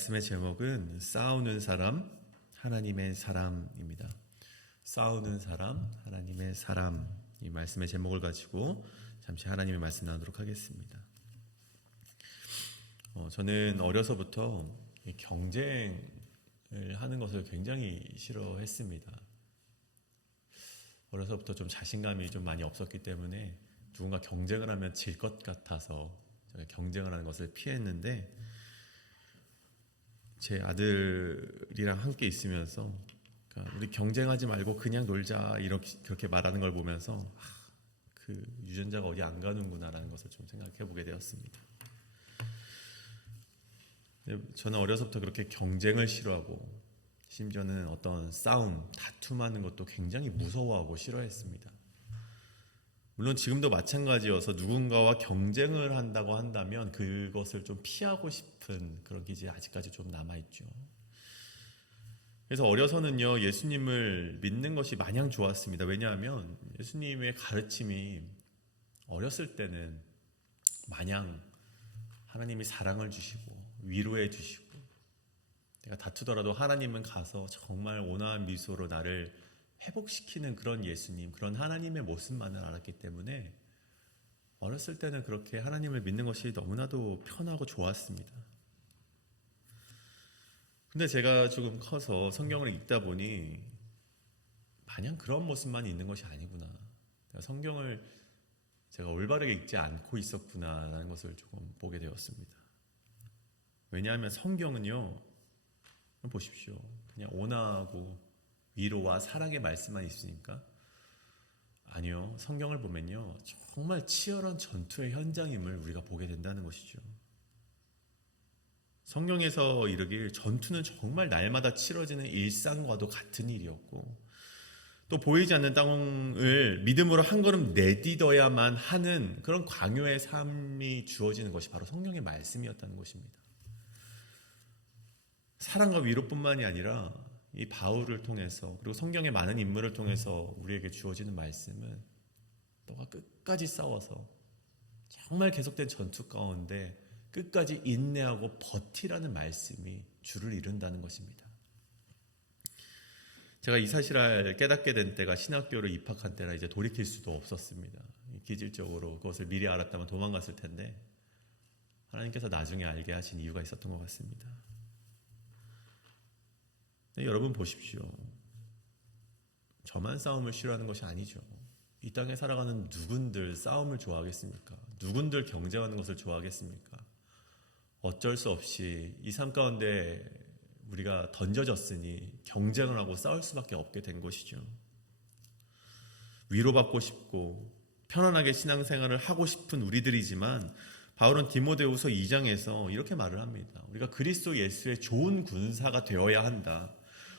말씀의 제목은 싸우는 사람, 하나님의 사람입니다. 싸우는 사람, 하나님의 사람, 이 말씀의 제목을 가지고 잠시 하나님의 말씀 나누도록 하겠습니다. 저는 어려서부터 경쟁을 하는 것을 굉장히 싫어했습니다. 어려서부터 좀 자신감이 좀 많이 없었기 때문에 누군가 경쟁을 하면 질 것 같아서 제가 경쟁을 하는 것을 피했는데, 제 아들이랑 함께 있으면서 그러니까 우리 경쟁하지 말고 그냥 놀자 그렇게 말하는 걸 보면서 그 유전자가 어디 안 가는구나라는 것을 좀 생각해 보게 되었습니다. 저는 어려서부터 그렇게 경쟁을 싫어하고 심지어는 어떤 싸움, 다툼하는 것도 굉장히 무서워하고 싫어했습니다. 물론 지금도 마찬가지여서 누군가와 경쟁을 한다고 한다면 그것을 좀 피하고 싶은 그런 기질이 아직까지 좀 남아있죠. 그래서 어려서는요, 예수님을 믿는 것이 마냥 좋았습니다. 왜냐하면 예수님의 가르침이 어렸을 때는 마냥 하나님이 사랑을 주시고 위로해 주시고, 내가 다투더라도 하나님은 가서 정말 온화한 미소로 나를 회복시키는 그런 예수님, 그런 하나님의 모습만을 알았기 때문에 어렸을 때는 그렇게 하나님을 믿는 것이 너무나도 편하고 좋았습니다. 근데 제가 조금 커서 성경을 읽다 보니 마냥 그런 모습만 있는 것이 아니구나, 성경을 제가 올바르게 읽지 않고 있었구나라는 것을 조금 보게 되었습니다. 왜냐하면 성경은요, 보십시오, 그냥 온화하고 위로와 사랑의 말씀만 있으니까? 아니요, 성경을 보면요, 정말 치열한 전투의 현장임을 우리가 보게 된다는 것이죠. 성경에서 이르길 전투는 정말 날마다 치러지는 일상과도 같은 일이었고, 또 보이지 않는 땅을 믿음으로 한 걸음 내딛어야만 하는 그런 광야의 삶이 주어지는 것이 바로 성경의 말씀이었다는 것입니다. 사랑과 위로뿐만이 아니라 이 바울을 통해서, 그리고 성경의 많은 인물을 통해서 우리에게 주어지는 말씀은 너가 끝까지 싸워서 정말 계속된 전투 가운데 끝까지 인내하고 버티라는 말씀이 주를 이룬다는 것입니다. 제가 이 사실을 깨닫게 된 때가 신학교를 입학한 때라 이제 돌이킬 수도 없었습니다. 기질적으로 그것을 미리 알았다면 도망갔을 텐데 하나님께서 나중에 알게 하신 이유가 있었던 것 같습니다. 여러분 보십시오. 저만 싸움을 싫어하는 것이 아니죠. 이 땅에 살아가는 누군들 싸움을 좋아하겠습니까? 누군들 경쟁하는 것을 좋아하겠습니까? 어쩔 수 없이 이 삶 가운데 우리가 던져졌으니 경쟁을 하고 싸울 수밖에 없게 된 것이죠. 위로받고 싶고 편안하게 신앙생활을 하고 싶은 우리들이지만 바울은 디모데후서 2장에서 이렇게 말을 합니다. 우리가 그리스도 예수의 좋은 군사가 되어야 한다.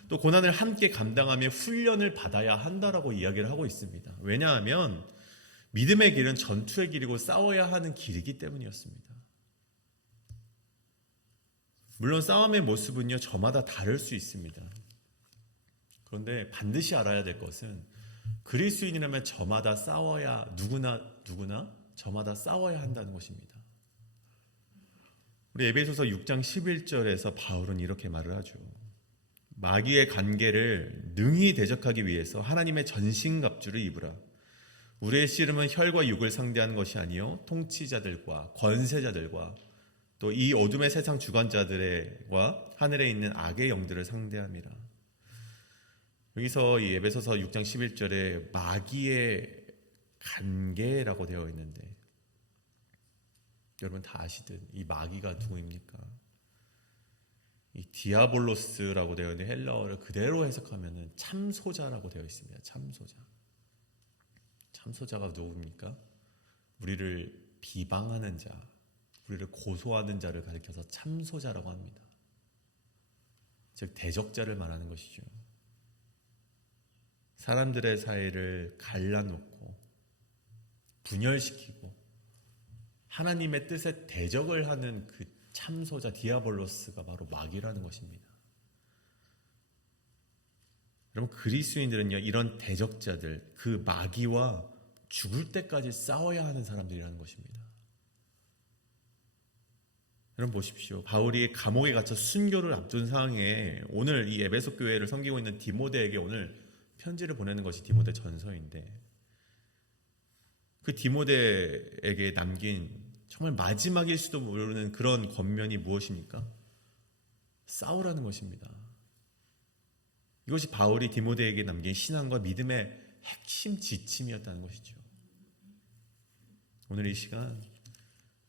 또 고난을 함께 감당하며 훈련을 받아야 한다라고 이야기를 하고 있습니다. 왜냐하면 믿음의 길은 전투의 길이고 싸워야 하는 길이기 때문이었습니다. 물론 싸움의 모습은요, 저마다 다를 수 있습니다. 그런데 반드시 알아야 될 것은 그리스도인이라면 저마다 싸워야, 누구나 저마다 싸워야 한다는 것입니다. 우리 에베소서 6장 11절에서 바울은 이렇게 말을 하죠. 마귀의 관계를 능히 대적하기 위해서 하나님의 전신갑주를 입으라. 우리의 씨름은 혈과 육을 상대하는 것이 아니요 통치자들과 권세자들과 또 이 어둠의 세상 주관자들과 하늘에 있는 악의 영들을 상대함이라. 여기서 이 에베소서 6장 11절에 마귀의 관계라고 되어 있는데, 여러분 다 아시듯 이 마귀가 누구입니까? 이 디아볼로스라고 되어 있는데 헬라어를 그대로 해석하면 참소자라고 되어 있습니다. 참소자가 누굽니까? 우리를 비방하는 자, 우리를 고소하는 자를 가리켜서 참소자라고 합니다. 즉 대적자를 말하는 것이죠. 사람들의 사이를 갈라놓고 분열시키고 하나님의 뜻에 대적을 하는 그 참소자 디아볼로스가 바로 마귀라는 것입니다. 여러분, 그리스도인들은요, 이런 대적자들, 그 마귀와 죽을 때까지 싸워야 하는 사람들이라는 것입니다. 여러분 보십시오. 바울이 감옥에 갇혀 순교를 앞둔 상황에 오늘 이 에베소 교회를 섬기고 있는 디모데에게 오늘 편지를 보내는 것이 디모데 전서인데, 그 디모데에게 남긴 정말 마지막일 수도 모르는 그런 권면이 무엇입니까? 싸우라는 것입니다. 이것이 바울이 디모데에게 남긴 신앙과 믿음의 핵심 지침이었다는 것이죠. 오늘 이 시간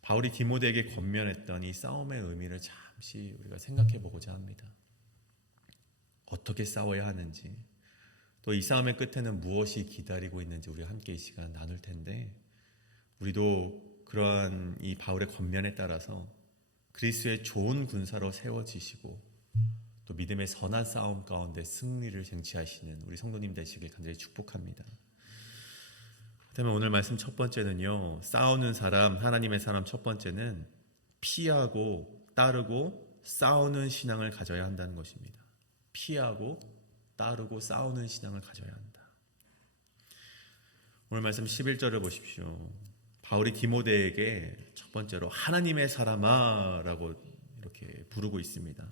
바울이 디모데에게 권면했던 이 싸움의 의미를 잠시 우리가 생각해 보고자 합니다. 어떻게 싸워야 하는지, 또 이 싸움의 끝에는 무엇이 기다리고 있는지 우리가 함께 이 시간 나눌 텐데, 우리도 그러한 이 바울의 권면에 따라서 그리스도의 좋은 군사로 세워지시고 또 믿음의 선한 싸움 가운데 승리를 쟁취하시는 우리 성도님 되시길 간절히 축복합니다. 그다음에 오늘 말씀 첫 번째는요, 싸우는 사람, 하나님의 사람 첫 번째는 피하고 따르고 싸우는 신앙을 가져야 한다는 것입니다. 피하고 따르고 싸우는 신앙을 가져야 한다. 오늘 말씀 11절을 보십시오. 바울이 디모데에게 첫 번째로 하나님의 사람아 라고 이렇게 부르고 있습니다.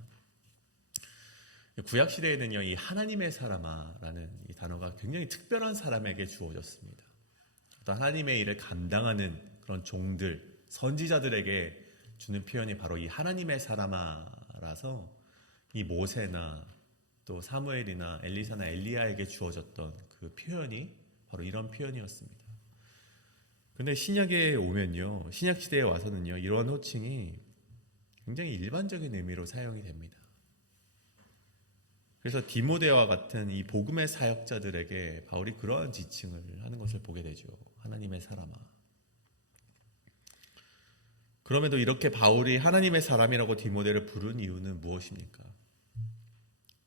구약시대에는요, 이 하나님의 사람아 라는 이 단어가 굉장히 특별한 사람에게 주어졌습니다. 어떤 하나님의 일을 감당하는 그런 종들, 선지자들에게 주는 표현이 바로 이 하나님의 사람아라서 이 모세나 또 사무엘이나 엘리사나 엘리야에게 주어졌던 그 표현이 바로 이런 표현이었습니다. 근데 신약에 오면요, 신약 시대에 와서는요, 이러한 호칭이 굉장히 일반적인 의미로 사용이 됩니다. 그래서 디모데와 같은 이 복음의 사역자들에게 바울이 그러한 지칭을 하는 것을 보게 되죠. 하나님의 사람아. 그럼에도 이렇게 바울이 하나님의 사람이라고 디모데를 부른 이유는 무엇입니까?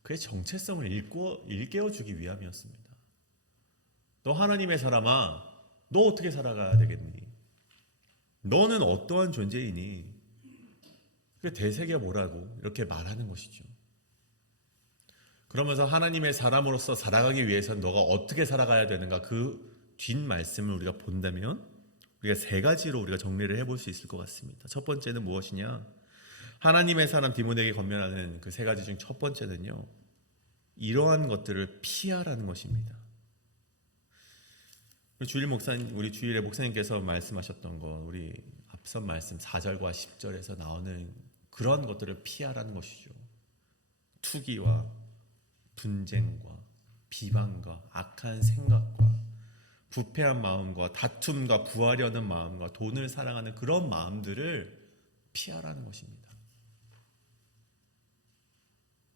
그의 정체성을 일깨워주기 위함이었습니다. 너 하나님의 사람아, 너 어떻게 살아가야 되겠니? 너는 어떠한 존재이니? 대세가 뭐라고 이렇게 말하는 것이죠. 그러면서 하나님의 사람으로서 살아가기 위해서는 너가 어떻게 살아가야 되는가, 그 뒷말씀을 우리가 본다면 우리가 세 가지로 우리가 정리를 해볼 수 있을 것 같습니다. 첫 번째는 무엇이냐? 하나님의 사람 디모데에게 권면하는 그 세 가지 중 첫 번째는요, 이러한 것들을 피하라는 것입니다. 우리 주일에 목사님께서 말씀하셨던 거, 우리 앞선 말씀 4절과 10절에서 나오는 그런 것들을 피하라는 것이죠. 투기와 분쟁과 비방과 악한 생각과 부패한 마음과 다툼과 구하려는 마음과 돈을 사랑하는 그런 마음들을 피하라는 것입니다.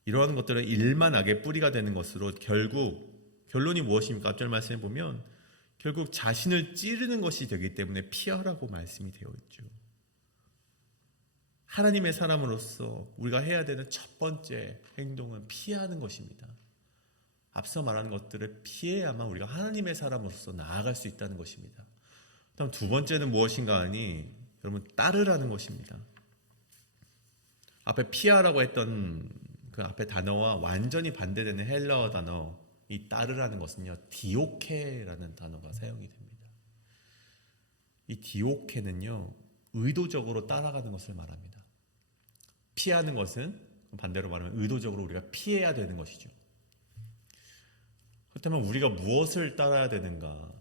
이러한 것들은 일만하게 뿌리가 되는 것으로 결론이 무엇입니까? 앞절 말씀에 보면 결국 자신을 찌르는 것이 되기 때문에 피하라고 말씀이 되어 있죠. 하나님의 사람으로서 우리가 해야 되는 첫 번째 행동은 피하는 것입니다. 앞서 말하는 것들을 피해야만 우리가 하나님의 사람으로서 나아갈 수 있다는 것입니다. 다음 두 번째는 무엇인가 하니 여러분, 따르라는 것입니다. 앞에 피하라고 했던 그 앞에 단어와 완전히 반대되는 헬라어 단어, 이 따르라는 것은요, 디오케라는 단어가 사용이 됩니다. 이 디오케는요, 의도적으로 따라가는 것을 말합니다. 피하는 것은 반대로 말하면 의도적으로 우리가 피해야 되는 것이죠. 그렇다면 우리가 무엇을 따라야 되는가?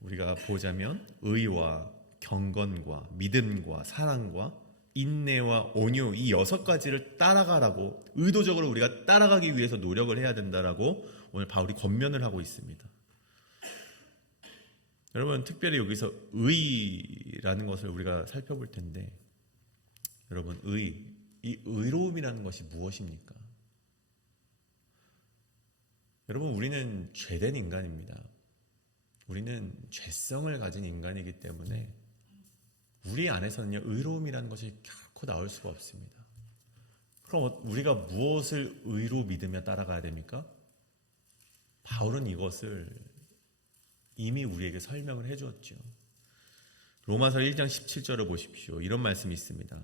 우리가 보자면 의와 경건과 믿음과 사랑과 인내와 온유, 이 6가지를 따라가라고, 의도적으로 우리가 따라가기 위해서 노력을 해야 된다라고 오늘 바울이 권면을 하고 있습니다. 여러분, 특별히 여기서 의라는 것을 우리가 살펴볼 텐데, 여러분, 이 의로움이라는 것이 무엇입니까? 여러분, 우리는 죄된 인간입니다. 우리는 죄성을 가진 인간이기 때문에 우리 안에서는요, 의로움이라는 것이 결코 나올 수가 없습니다. 그럼 우리가 무엇을 의로 믿으며 따라가야 됩니까? 바울은 이것을 이미 우리에게 설명을 해주었죠. 로마서 1장 17절을 보십시오. 이런 말씀이 있습니다.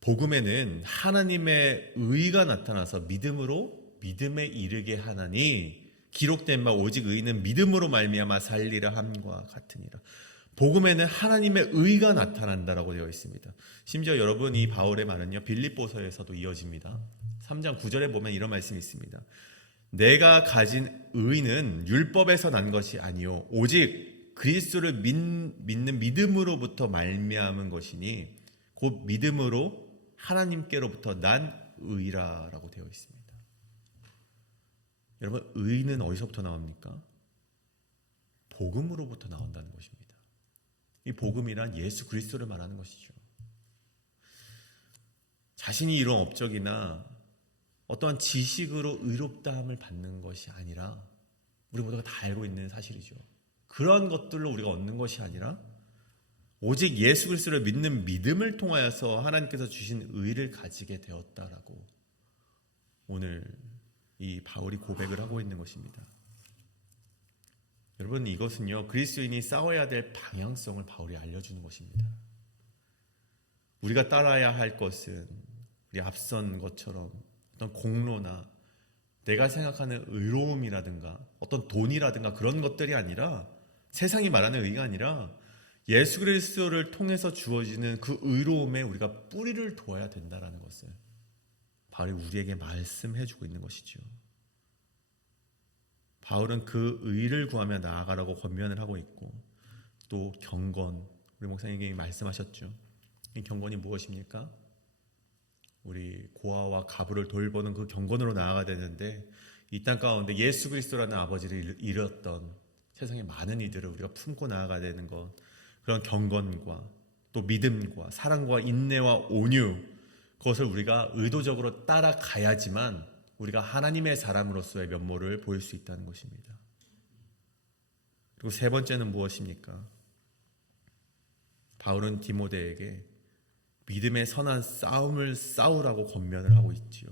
복음에는 하나님의 의가 나타나서 믿음에 이르게 하나니 기록된 바 오직 의인은 믿음으로 말미암아 살리라 함과 같으니라. 복음에는 하나님의 의가 나타난다라고 되어 있습니다. 심지어 여러분 이 바울의 말은요 빌립보서에서도 이어집니다. 3장 9절에 보면 이런 말씀이 있습니다. 내가 가진 의는 율법에서 난 것이 아니요 오직 그리스도를 믿는 믿음으로부터 말미암은 것이니 곧 믿음으로 하나님께로부터 난 의라라고 되어 있습니다. 여러분 의는 어디서부터 나옵니까? 복음으로부터 나온다는 것입니다. 이 복음이란 예수 그리스도를 말하는 것이죠. 자신이 이룬 업적이나 어떠한 지식으로 의롭다함을 받는 것이 아니라 우리 모두가 다 알고 있는 사실이죠. 그러한 것들로 우리가 얻는 것이 아니라 오직 예수 그리스도를 믿는 믿음을 통하여서 하나님께서 주신 의를 가지게 되었다라고 오늘 이 바울이 고백을 하고 있는 것입니다. 여러분 이것은요 그리스도인이 싸워야 될 방향성을 바울이 알려주는 것입니다. 우리가 따라야 할 것은 우리 앞선 것처럼 어떤 공로나 내가 생각하는 의로움이라든가 어떤 돈이라든가 그런 것들이 아니라 세상이 말하는 의가 아니라 예수 그리스도를 통해서 주어지는 그 의로움에 우리가 뿌리를 두어야 된다는 것을 바울이 우리에게 말씀해주고 있는 것이죠. 바울은 그 의를 구하며 나아가라고 권면을 하고 있고 또 경건, 우리 목사님이 말씀하셨죠. 이 경건이 무엇입니까? 우리 고아와 가부를 돌보는 그 경건으로 나아가야 되는데 이 땅 가운데 예수 그리스도라는 아버지를 잃었던 세상의 많은 이들을 우리가 품고 나아가야 되는 것, 그런 경건과 또 믿음과 사랑과 인내와 온유, 그것을 우리가 의도적으로 따라가야지만 우리가 하나님의 사람으로서의 면모를 보일 수 있다는 것입니다. 그리고 세 번째는 무엇입니까? 바울은 디모데에게 믿음의 선한 싸움을 싸우라고 권면을 하고 있지요.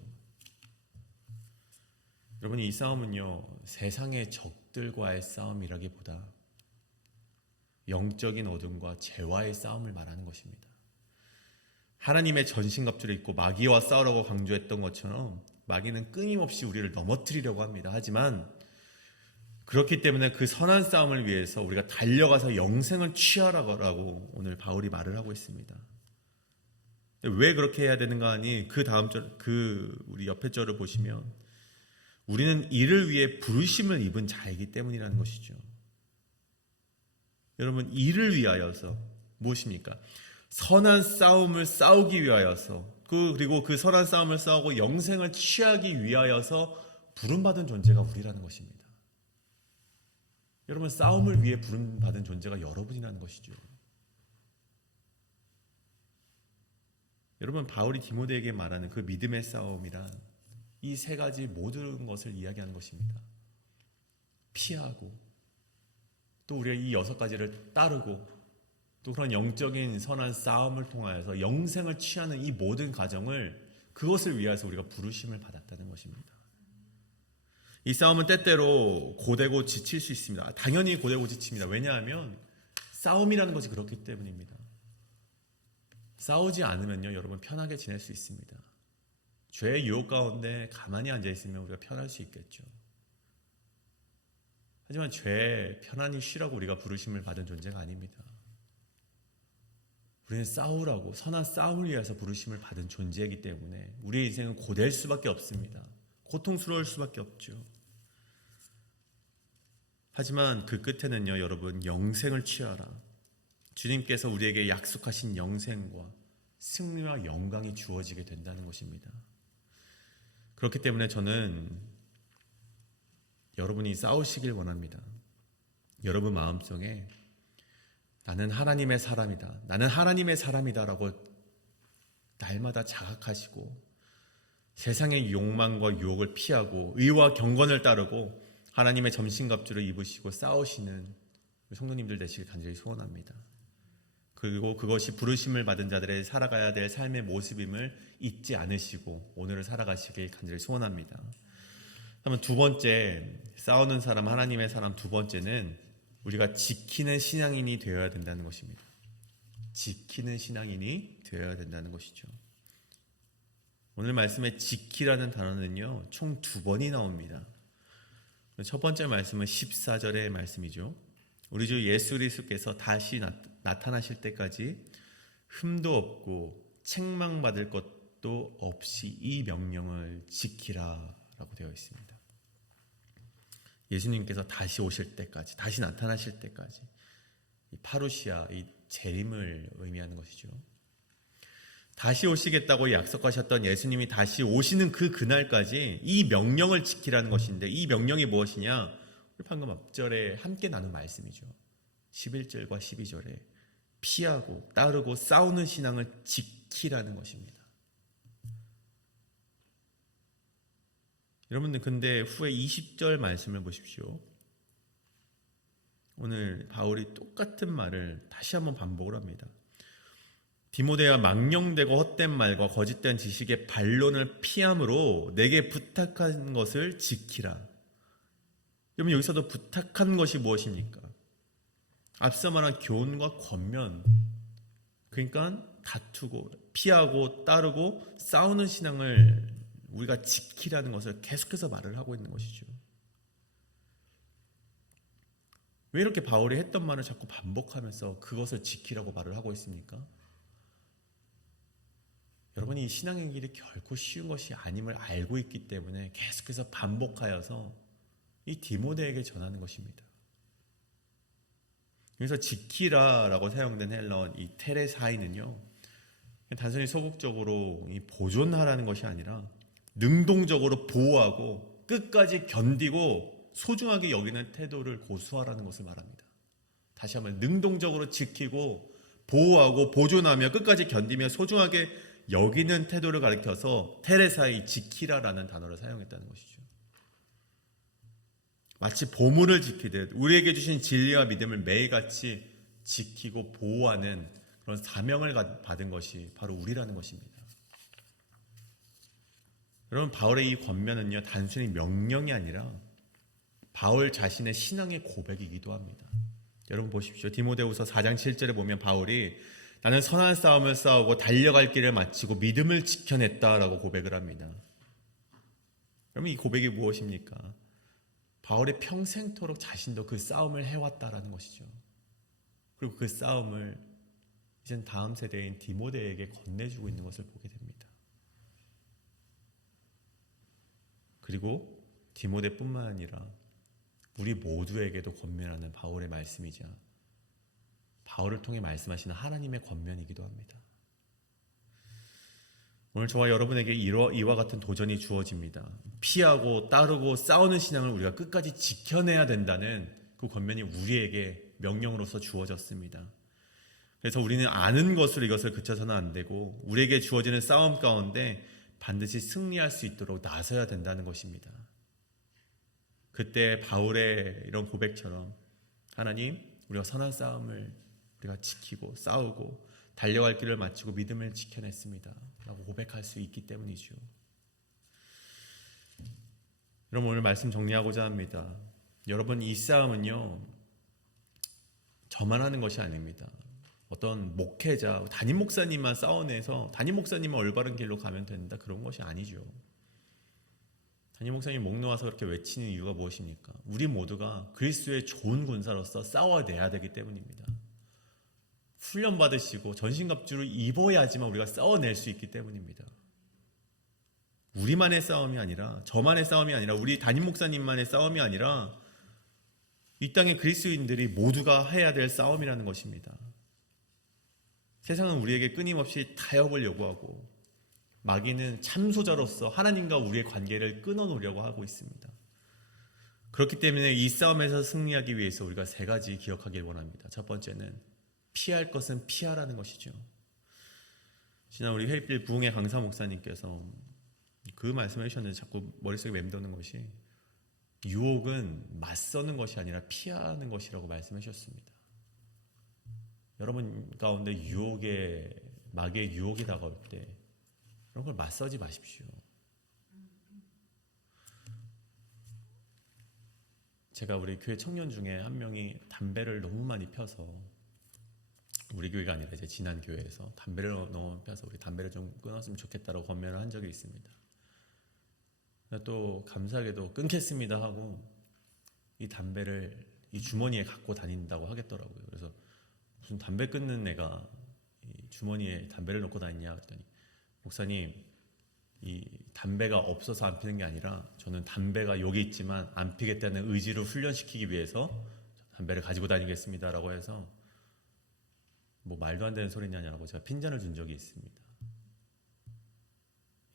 여러분 이 싸움은요 세상의 적들과의 싸움이라기보다 영적인 어둠과 죄와의 싸움을 말하는 것입니다. 하나님의 전신갑주를 입고 마귀와 싸우라고 강조했던 것처럼 마귀는 끊임없이 우리를 넘어뜨리려고 합니다. 하지만 그렇기 때문에 그 선한 싸움을 위해서 우리가 달려가서 영생을 취하라고 오늘 바울이 말을 하고 있습니다. 왜 그렇게 해야 되는가 하니 그 다음 절, 우리 옆에 절을 보시면 우리는 이를 위해 부르심을 입은 자이기 때문이라는 것이죠. 여러분 이를 위하여서 무엇입니까? 선한 싸움을 싸우기 위하여서 그리고 그 선한 싸움을 싸우고 영생을 취하기 위하여서 부름받은 존재가 우리라는 것입니다. 여러분 싸움을 위해 부름받은 존재가 여러분이라는 것이죠. 여러분 바울이 디모데에게 말하는 그 믿음의 싸움이란 이 세 가지 모든 것을 이야기하는 것입니다. 피하고 또 우리가 이 6가지를 따르고 또 그런 영적인 선한 싸움을 통하여서 영생을 취하는 이 모든 과정을 그것을 위해서 우리가 부르심을 받았다는 것입니다. 이 싸움은 때때로 고되고 지칠 수 있습니다. 당연히 고되고 지칩니다. 왜냐하면 싸움이라는 것이 그렇기 때문입니다. 싸우지 않으면요 여러분 편하게 지낼 수 있습니다. 죄의 유혹 가운데 가만히 앉아있으면 우리가 편할 수 있겠죠. 하지만 죄에 편안히 쉬라고 우리가 부르심을 받은 존재가 아닙니다. 우리는 싸우라고 선한 싸움을 위해서 부르심을 받은 존재이기 때문에 우리의 인생은 고될 수밖에 없습니다. 고통스러울 수밖에 없죠. 하지만 그 끝에는요 여러분 영생을 취하라. 주님께서 우리에게 약속하신 영생과 승리와 영광이 주어지게 된다는 것입니다. 그렇기 때문에 저는 여러분이 싸우시길 원합니다. 여러분 마음속에 나는 하나님의 사람이다. 나는 하나님의 사람이다 라고 날마다 자각하시고 세상의 욕망과 유혹을 피하고 의와 경건을 따르고 하나님의 전신갑주를 입으시고 싸우시는 성도님들 되시길 간절히 소원합니다. 그리고 그것이 부르심을 받은 자들의 살아가야 될 삶의 모습임을 잊지 않으시고 오늘을 살아가시길 간절히 소원합니다. 그러면 두 번째, 싸우는 사람, 하나님의 사람 두 번째는 우리가 지키는 신앙인이 되어야 된다는 것입니다. 지키는 신앙인이 되어야 된다는 것이죠. 오늘 말씀에 지키라는 단어는요 총 2번이 나옵니다. 첫 번째 말씀은 14절의 말씀이죠. 우리 주 예수 그리스도께서 다시 나타나실 때까지 흠도 없고 책망받을 것도 없이 이 명령을 지키라라고 되어 있습니다. 예수님께서 다시 오실 때까지, 다시 나타나실 때까지, 이 파루시아, 이 재림을 의미하는 것이죠. 다시 오시겠다고 약속하셨던 예수님이 다시 오시는 그 그날까지 이 명령을 지키라는 것인데, 이 명령이 무엇이냐? 우리 방금 앞절에 함께 나눈 말씀이죠. 11절과 12절에 피하고 따르고 싸우는 신앙을 지키라는 것입니다. 여러분들 근데 후에 20절 말씀을 보십시오. 오늘 바울이 똑같은 말을 다시 한번 반복을 합니다. 디모데야, 망령되고 헛된 말과 거짓된 지식의 반론을 피함으로 내게 부탁한 것을 지키라. 여러분 여기서도 부탁한 것이 무엇입니까? 앞서 말한 교훈과 권면, 그러니까 다투고 피하고 따르고 싸우는 신앙을 우리가 지키라는 것을 계속해서 말을 하고 있는 것이죠. 왜 이렇게 바울이 했던 말을 자꾸 반복하면서 그것을 지키라고 말을 하고 있습니까? 여러분이 이 신앙의 길이 결코 쉬운 것이 아님을 알고 있기 때문에 계속해서 반복하여서 이 디모데에게 전하는 것입니다. 여기서 지키라라고 사용된 헬라어 이 테레사이는요, 단순히 소극적으로 보존하라는 것이 아니라 능동적으로 보호하고 끝까지 견디고 소중하게 여기는 태도를 고수하라는 것을 말합니다. 다시 한번 능동적으로 지키고 보호하고 보존하며 끝까지 견디며 소중하게 여기는 태도를 가리켜서 테레사이 지키라라는 단어를 사용했다는 것이죠. 마치 보물을 지키듯 우리에게 주신 진리와 믿음을 매일같이 지키고 보호하는 그런 사명을 받은 것이 바로 우리라는 것입니다. 여러분 바울의 이 권면은요 단순히 명령이 아니라 바울 자신의 신앙의 고백이기도 합니다. 여러분 보십시오. 디모데후서 4장 7절에 보면 바울이 나는 선한 싸움을 싸우고 달려갈 길을 마치고 믿음을 지켜냈다라고 고백을 합니다. 여러분 이 고백이 무엇입니까? 바울이 평생토록 자신도 그 싸움을 해왔다라는 것이죠. 그리고 그 싸움을 이젠 다음 세대인 디모데에게 건네주고 있는 것을 보게 됩니다. 그리고 디모데뿐만 아니라 우리 모두에게도 권면하는 바울의 말씀이자 바울을 통해 말씀하시는 하나님의 권면이기도 합니다. 오늘 저와 여러분에게 이와 같은 도전이 주어집니다. 피하고 따르고 싸우는 신앙을 우리가 끝까지 지켜내야 된다는 그 권면이 우리에게 명령으로서 주어졌습니다. 그래서 우리는 아는 것으로 이것을 그쳐서는 안 되고 우리에게 주어지는 싸움 가운데 반드시 승리할 수 있도록 나서야 된다는 것입니다. 그때 바울의 이런 고백처럼 하나님, 우리가 선한 싸움을 우리가 지키고 싸우고 달려갈 길을 마치고 믿음을 지켜냈습니다 라고 고백할 수 있기 때문이죠. 여러분 오늘 말씀 정리하고자 합니다. 여러분 이 싸움은요 저만 하는 것이 아닙니다. 어떤 목회자, 담임 목사님만 싸워내서 담임 목사님만 올바른 길로 가면 된다 그런 것이 아니죠. 담임 목사님이 목 놓아서 그렇게 외치는 이유가 무엇입니까? 우리 모두가 그리스도의 좋은 군사로서 싸워내야 되기 때문입니다. 훈련 받으시고 전신갑주를 입어야지만 우리가 싸워낼 수 있기 때문입니다. 우리만의 싸움이 아니라 저만의 싸움이 아니라 우리 담임 목사님만의 싸움이 아니라 이 땅의 그리스도인들이 모두가 해야 될 싸움이라는 것입니다. 세상은 우리에게 끊임없이 타협을 요구하고 마귀는 참소자로서 하나님과 우리의 관계를 끊어놓으려고 하고 있습니다. 그렇기 때문에 이 싸움에서 승리하기 위해서 우리가 세 가지 기억하길 원합니다. 첫 번째는 피할 것은 피하라는 것이죠. 지난 우리 회입길 부흥의 강사 목사님께서 그 말씀을 해주셨는데 자꾸 머릿속에 맴도는 것이 유혹은 맞서는 것이 아니라 피하는 것이라고 말씀해 주셨습니다. 여러분 가운데 마귀의 유혹이 다가올 때 이런 걸 맞서지 마십시오. 제가 우리 교회 청년 중에 한 명이 담배를 너무 많이 펴서 우리 교회가 아니라 이제 지난 교회에서 담배를 너무 펴서 우리 담배를 좀 끊었으면 좋겠다라고 권면을 한 적이 있습니다. 또 감사하게도 끊겠습니다 하고 이 담배를 이 주머니에 갖고 다닌다고 하겠더라고요. 그래서 무슨 담배 끊는 애가 이 주머니에 담배를 넣고 다니냐 그랬더니 목사님 이 담배가 없어서 안 피는 게 아니라 저는 담배가 여기 있지만 안 피겠다는 의지를 훈련시키기 위해서 담배를 가지고 다니겠습니다라고 해서 뭐 말도 안 되는 소리냐냐고 제가 핀잔을 준 적이 있습니다.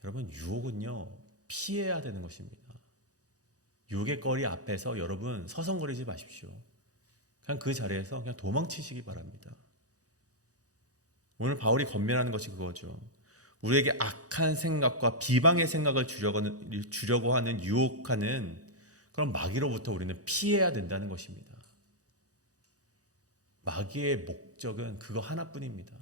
여러분 유혹은요 피해야 되는 것입니다. 유혹의 거리 앞에서 여러분 서성거리지 마십시오. 그냥 그 자리에서 그냥 도망치시기 바랍니다. 오늘 바울이 권면하는 것이 그거죠. 우리에게 악한 생각과 비방의 생각을 주려고 하는 유혹하는 그런 마귀로부터 우리는 피해야 된다는 것입니다. 마귀의 목적은 그거 하나뿐입니다.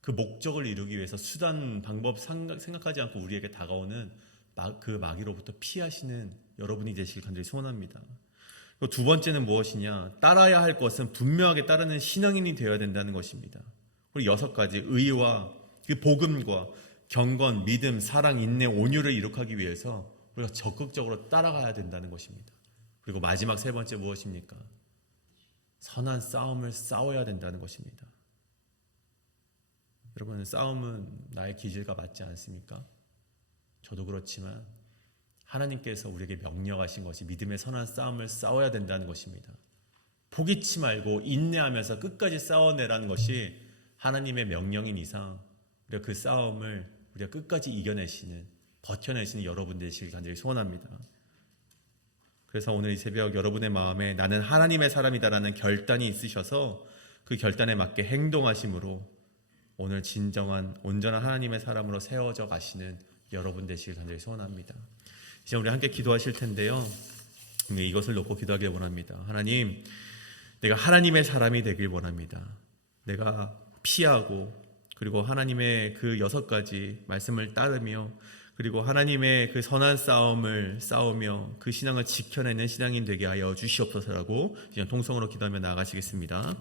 그 목적을 이루기 위해서 수단, 방법 생각하지 않고 우리에게 다가오는 그 마귀로부터 피하시는 여러분이 되시길 간절히 소원합니다. 그리고 두 번째는 무엇이냐? 따라야 할 것은 분명하게 따르는 신앙인이 되어야 된다는 것입니다. 그리고 6가지 의와 그 복음과 경건, 믿음, 사랑, 인내, 온유를 이룩하기 위해서 우리가 적극적으로 따라가야 된다는 것입니다. 그리고 마지막 3번째 무엇입니까? 선한 싸움을 싸워야 된다는 것입니다. 여러분 싸움은 나의 기질과 맞지 않습니까? 저도 그렇지만 하나님께서 우리에게 명령하신 것이 믿음의 선한 싸움을 싸워야 된다는 것입니다. 포기치 말고 인내하면서 끝까지 싸워내라는 것이 하나님의 명령인 이상 우리가 그 싸움을 우리가 끝까지 이겨내시는 버텨내시는 여러분 되시길 간절히 소원합니다. 그래서 오늘 이 새벽 여러분의 마음에 나는 하나님의 사람이다라는 결단이 있으셔서 그 결단에 맞게 행동하심으로 오늘 진정한 온전한 하나님의 사람으로 세워져 가시는 여러분 되시길 간절히 소원합니다. 이제 우리 함께 기도하실 텐데요. 이것을 놓고 기도하길 원합니다. 하나님, 내가 하나님의 사람이 되길 원합니다. 내가 피하고 그리고 하나님의 그 6가지 말씀을 따르며 그리고 하나님의 그 선한 싸움을 싸우며 그 신앙을 지켜내는 신앙인 되게 하여 주시옵소서라고 이제 통성으로 기도하며 나아가시겠습니다.